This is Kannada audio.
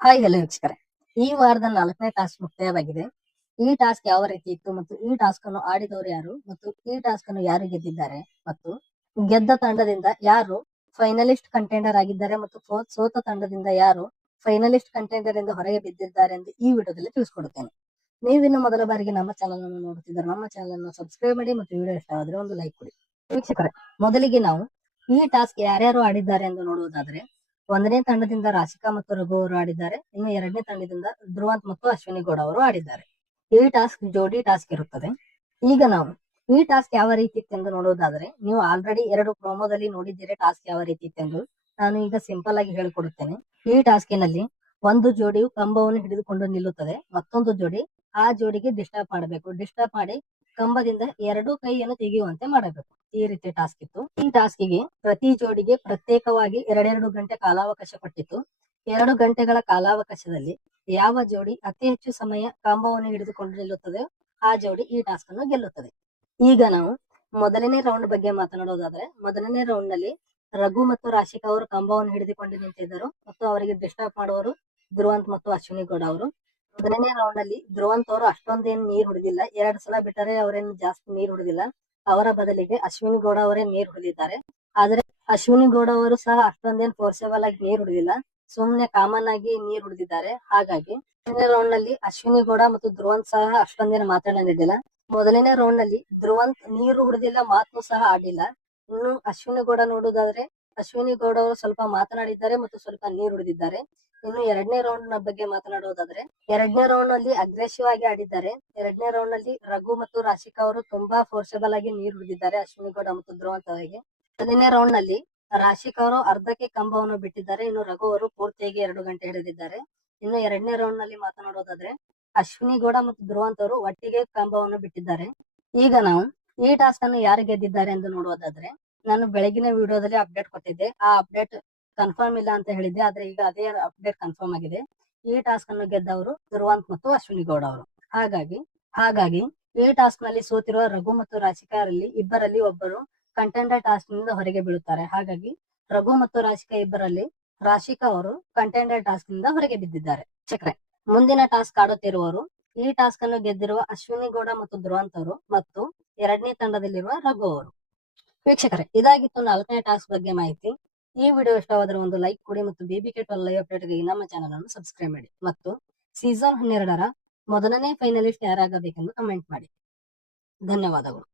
ಹಾಯ್ ಹಲೋ ವೀಕ್ಷಕರೇ, ಈ ವಾರದ 4ನೇ ಟಾಸ್ಕ್ ಮುಕ್ತಾಯವಾಗಿದೆ. ಈ ಟಾಸ್ಕ್ ಯಾವ ರೀತಿ ಇತ್ತು ಮತ್ತು ಈ ಟಾಸ್ಕ್ ಅನ್ನು ಆಡಿದವರು ಯಾರು ಮತ್ತು ಈ ಟಾಸ್ಕ್ ಅನ್ನು ಯಾರು ಗೆದ್ದಿದ್ದಾರೆ ಮತ್ತು ಗೆದ್ದ ತಂಡದಿಂದ ಯಾರು ಫೈನಲಿಸ್ಟ್ ಕಂಟೆಂಡರ್ ಆಗಿದ್ದಾರೆ ಮತ್ತು ಸೋತ ತಂಡದಿಂದ ಯಾರು ಫೈನಲಿಸ್ಟ್ ಕಂಟೆಂಡರ್ ಎಂದು ಹೊರಗೆ ಬಿದ್ದಿದ್ದಾರೆ ಎಂದು ಈ ವಿಡಿಯೋದಲ್ಲಿ ತಿಳಿಸ್ಕೊಡುತ್ತೇನೆ. ನೀವಿನ್ನು ಮೊದಲ ಬಾರಿಗೆ ನಮ್ಮ ಚಾನಲ್ ಅನ್ನು ನೋಡುತ್ತಿದ್ದರೆ ನಮ್ಮ ಚಾನಲ್ ಅನ್ನು ಸಬ್ಸ್ಕ್ರೈಬ್ ಮಾಡಿ ಮತ್ತು ವಿಡಿಯೋ ಇಷ್ಟ ಆದರೆ ಒಂದು ಲೈಕ್ ಕೊಡಿ. ವೀಕ್ಷಕರೇ, ಮೊದಲಿಗೆ ನಾವು ಈ ಟಾಸ್ಕ್ ಯಾರ್ಯಾರು ಆಡಿದ್ದಾರೆ ಎಂದು ನೋಡುವುದಾದರೆ, 1ನೇ ತಂಡದಿಂದ ರಾಶಿಕಾ ಮತ್ತು ರಘು ಅವರು ಆಡಿದ್ದಾರೆ. ಇನ್ನು 2ನೇ ತಂಡದಿಂದ ಧ್ರುವಂತ್ ಮತ್ತು ಅಶ್ವಿನಿ ಗೌಡ ಅವರು ಆಡಿದ್ದಾರೆ. ಈ ಟಾಸ್ಕ್ ಜೋಡಿ ಟಾಸ್ಕ್ ಇರುತ್ತದೆ. ಈಗ ನಾವು ಈ ಟಾಸ್ಕ್ ಯಾವ ರೀತಿ ಇತ್ತೆಂದು ನೋಡುವುದಾದರೆ, ನೀವು ಆಲ್ರೆಡಿ 2 ಪ್ರೋಮೋದಲ್ಲಿ ನೋಡಿದ್ದೀರಿ ಟಾಸ್ಕ್ ಯಾವ ರೀತಿ ಇತ್ತೆಂದು. ನಾನು ಈಗ ಸಿಂಪಲ್ ಆಗಿ ಹೇಳಿಕೊಡುತ್ತೇನೆ. ಈ ಟಾಸ್ಕಿನಲ್ಲಿ ಒಂದು ಜೋಡಿಯು ಕಂಬವನ್ನು ಹಿಡಿದುಕೊಂಡು ನಿಲ್ಲುತ್ತದೆ, ಮತ್ತೊಂದು ಜೋಡಿ ಆ ಜೋಡಿಗೆ ಡಿಸ್ಟರ್ಬ್ ಮಾಡಬೇಕು. ಡಿಸ್ಟರ್ಬ್ ಮಾಡಿ ಕಂಬದಿಂದ 2 ಕೈಯನ್ನು ತೆಗೆಯುವಂತೆ ಮಾಡಬೇಕು. ಈ ರೀತಿ ಟಾಸ್ಕ್ ಇತ್ತು. ಈ ಟಾಸ್ಕಿಗೆ ಪ್ರತಿ ಜೋಡಿಗೆ ಪ್ರತ್ಯೇಕವಾಗಿ 2 ಗಂಟೆ ಕಾಲಾವಕಾಶ ಕೊಟ್ಟಿತ್ತು. 2 ಗಂಟೆಗಳ ಕಾಲಾವಕಾಶದಲ್ಲಿ ಯಾವ ಜೋಡಿ ಅತಿ ಹೆಚ್ಚು ಸಮಯ ಕಂಬವನ್ನು ಹಿಡಿದುಕೊಂಡು ನಿಲ್ಲುತ್ತದೆ ಆ ಜೋಡಿ ಈ ಟಾಸ್ಕ್ ಅನ್ನು ಗೆಲ್ಲುತ್ತದೆ. ಈಗ ನಾವು ಮೊದಲನೇ ರೌಂಡ್ ಬಗ್ಗೆ ಮಾತನಾಡೋದಾದ್ರೆ, ಮೊದಲನೇ ರೌಂಡ್ ನಲ್ಲಿ ರಘು ಮತ್ತು ರಾಶಿಕಾ ಅವರು ಕಂಬವನ್ನು ಹಿಡಿದುಕೊಂಡು ನಿಂತಿದ್ದರು ಮತ್ತು ಅವರಿಗೆ ಡಿಸ್ಟರ್ಬ್ ಮಾಡುವವರು ಧ್ರುವಂತ್ ಮತ್ತು ಅಶ್ವಿನಿ ಗೌಡ ಅವರು. ಮೊದಲನೇ ರೌಂಡ್ ನಲ್ಲಿ ಧ್ರುವಂತ್ ಅವರು ಅಷ್ಟೊಂದೇನು ನೀರು ಹೊಡೆದಿಲ್ಲ, 2 ಸಲ ಬಿಟ್ಟರೆ ಅವರೇನು ಜಾಸ್ತಿ ನೀರು ಹೊಡೆದಿಲ್ಲ. ಅವರ ಬದಲಿಗೆ ಅಶ್ವಿನಿ ಗೌಡ ಅವರೇ ನೀರು ಹೊಡೆದಿದ್ದಾರೆ. ಆದ್ರೆ ಅಶ್ವಿನಿ ಗೌಡ ಅವರು ಸಹ ಅಷ್ಟೊಂದೇನು ಫೋರ್ಸೇಬಲ್ ಆಗಿ ನೀರು ಹೊಡೆದಿಲ್ಲ, ಸುಮ್ನೆ ಕಾಮನ್ ಆಗಿ ನೀರು ಹೊಡೆದಿದ್ದಾರೆ. ಹಾಗಾಗಿ ಮೊದಲನೇ ರೌಂಡ್ ನಲ್ಲಿ ಅಶ್ವಿನಿ ಗೌಡ ಮತ್ತು ಧ್ರುವಂತ್ ಸಹ ಅಷ್ಟೊಂದೇನು ಮಾತನಾಡಿದ್ದಿಲ್ಲ. ಮೊದಲನೇ ರೌಂಡ್ ನಲ್ಲಿ ಧ್ರುವಂತ್ ನೀರು ಹೊಡೆದಿಲ್ಲ, ಮಾತು ಸಹ ಆಡಿಲ್ಲ. ಇನ್ನು ಅಶ್ವಿನಿ ಗೌಡ ನೋಡುವುದಾದ್ರೆ, ಅಶ್ವಿನಿ ಗೌಡ ಅವರು ಸ್ವಲ್ಪ ಮಾತನಾಡಿದ್ದಾರೆ ಮತ್ತು ಸ್ವಲ್ಪ ನೀರು ಹೊಡೆದಿದ್ದಾರೆ. ಇನ್ನು 2ನೇ ರೌಂಡ್ ನ ಬಗ್ಗೆ ಮಾತನಾಡುವುದಾದ್ರೆ, 2ನೇ ರೌಂಡ್ ನಲ್ಲಿ ಅಗ್ರೆಸಿವ್ ಆಗಿ ಆಡಿದ್ದಾರೆ. 2ನೇ ರೌಂಡ್ ನಲ್ಲಿ ರಘು ಮತ್ತು ರಾಶಿಕಾ ಅವರು ತುಂಬಾ ಫೋರ್ಸೇಬಲ್ ಆಗಿ ನೀರು ಹೊಡೆದಿದ್ದಾರೆ ಅಶ್ವಿನಿ ಗೌಡ ಮತ್ತು ಧ್ರುವಂತ್ ಅವರಿಗೆ. ಮೊದಲನೇ ರೌಂಡ್ ನಲ್ಲಿ ರಾಶಿಕಾ ಅವರು ಅರ್ಧಕ್ಕೆ ಕಂಬವನ್ನು ಬಿಟ್ಟಿದ್ದಾರೆ, ಇನ್ನು ರಘು ಅವರು ಪೂರ್ತಿಯಾಗಿ 2 ಗಂಟೆ ಹಿಡಿದಿದ್ದಾರೆ. ಇನ್ನು 2ನೇ ರೌಂಡ್ ನಲ್ಲಿ ಮಾತನಾಡೋದಾದ್ರೆ, ಅಶ್ವಿನಿ ಗೌಡ ಮತ್ತು ಧ್ರುವಂತ್ ಅವರು ಒಟ್ಟಿಗೆ ಕಂಬವನ್ನು ಬಿಟ್ಟಿದ್ದಾರೆ. ಈಗ ನಾವು ಈ ಟಾಸ್ಕ್ ಅನ್ನು ಯಾರು ಗೆದ್ದಿದ್ದಾರೆ ಎಂದು ನೋಡುವುದಾದ್ರೆ, ನಾನು ಬೆಳಗಿನ ವಿಡಿಯೋದಲ್ಲಿ ಅಪ್ಡೇಟ್ ಕೊಟ್ಟಿದ್ದೆ. ಆ ಅಪ್ಡೇಟ್ ಕನ್ಫರ್ಮ್ ಇಲ್ಲ ಅಂತ ಹೇಳಿದ್ದೆ, ಆದ್ರೆ ಈಗ ಅದೇ ಅಪ್ಡೇಟ್ ಕನ್ಫರ್ಮ್ ಆಗಿದೆ. ಈ ಟಾಸ್ಕ್ ಅನ್ನು ಗೆದ್ದವರು ಧ್ರುವಂತ್ ಮತ್ತು ಅಶ್ವಿನಿ ಗೌಡ ಅವರು. ಹಾಗಾಗಿ ಈ ಟಾಸ್ಕ್ ನಲ್ಲಿ ಸೋತಿರುವ ರಘು ಮತ್ತು ರಾಶಿಕಾರಲ್ಲಿ ಇಬ್ಬರಲ್ಲಿ ಒಬ್ಬರು ಕಂಟೆಂಡರ್ ಟಾಸ್ಕ್ ನಿಂದ ಹೊರಗೆ ಬೀಳುತ್ತಾರೆ. ಹಾಗಾಗಿ ರಘು ಮತ್ತು ರಾಶಿಕಾ ಇಬ್ಬರಲ್ಲಿ ರಾಶಿಕಾ ಅವರು ಕಂಟೆಂಡರ್ ಟಾಸ್ಕ್ ನಿಂದ ಹೊರಗೆ ಬಿದ್ದಿದ್ದಾರೆ. ಚಕ್ರೆ ಮುಂದಿನ ಟಾಸ್ಕ್ ಆಡುತ್ತಿರುವವರು ಈ ಟಾಸ್ಕ್ ಅನ್ನು ಗೆದ್ದಿರುವ ಅಶ್ವಿನಿ ಗೌಡ ಮತ್ತು ಧ್ರುವಂತ್ ಅವರು ಮತ್ತು 2ನೇ ತಂಡದಲ್ಲಿರುವ ರಘು ಅವರು. ವೀಕ್ಷಕರೇ, ಇದಾಗಿತ್ತು 4ನೇ ಟಾಸ್ಕ್ ಬಗ್ಗೆ ಮಾಹಿತಿ. ಈ ವಿಡಿಯೋ ಇಷ್ಟವಾದರೆ ಒಂದು ಲೈಕ್ ಕೊಡಿ ಮತ್ತು BBK12 ಲೈವ್ ಅಪ್ಡೇಟ್ ಗೆ ನಮ್ಮ ಚಾನಲ್ ಅನ್ನು ಸಬ್ಸ್ಕ್ರೈಬ್ ಮಾಡಿ ಮತ್ತು ಸೀಸನ್ 12ರ ಮೊದಲನೇ ಫೈನಲಿಸ್ಟ್ ಯಾರಾಗಬೇಕೆಂದು ಕಮೆಂಟ್ ಮಾಡಿ. ಧನ್ಯವಾದಗಳು.